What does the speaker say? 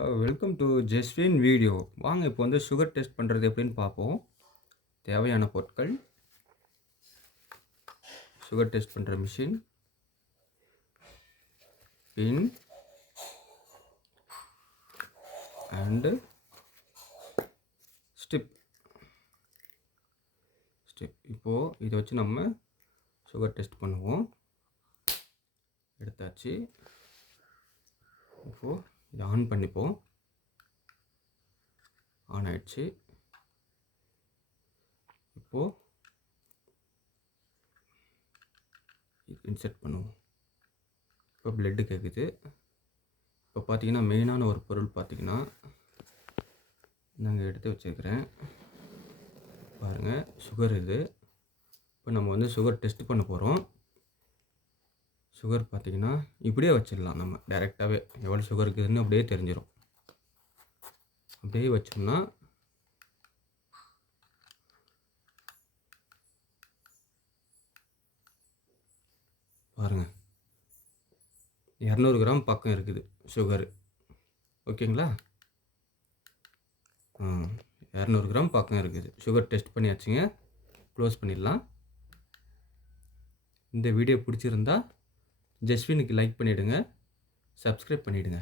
Welcome to Jaswin video. வாங்க இப்போ வந்து சுகர் டெஸ்ட் பண்ணுறது எப்படின்னு பார்ப்போம். தேவையான பொருட்கள்: சுகர் டெஸ்ட் பண்ணுற மிஷின், பின் அண்டு ஸ்டிப். இப்போது இதை வச்சு நம்ம சுகர் டெஸ்ட் பண்ணுவோம். எடுத்தாச்சு. இப்போது இதை ஆன் பண்ணிப்போம். ஆன் ஆயிடுச்சு. இப்போது இன்செர்ட் பண்ணுவோம். இப்போ பிளட்டு கேட்குது. இப்போ பார்த்தீங்கன்னா மெயினான ஒரு பொருள் பார்த்தீங்கன்னா நாங்கள் எடுத்து வச்சுருக்கிறேன் பாருங்கள், சுகர் இது. இப்போ நம்ம வந்து சுகர் டெஸ்ட் பண்ண போகிறோம். சுகர் பார்த்திங்கன்னா இப்படியே வச்சிடலாம். நம்ம டைரெக்டாகவே எவ்வளோ சுகர் இருக்குதுன்னு அப்படியே தெரிஞ்சிடும். அப்படியே வச்சோம்னா பாருங்கள் 200 கிராம் பக்கம் இருக்குது சுகரு. ஓகேங்களா? 200 கிராம் பக்கம் இருக்குது. Sugar test பண்ணியாச்சுங்க. க்ளோஸ் பண்ணிடலாம். இந்த வீடியோ பிடிச்சிருந்தா ஜஸ்வினுக்கு லைக் பண்ணிவிடுங்க, சப்ஸ்கிரைப் பண்ணிவிடுங்க.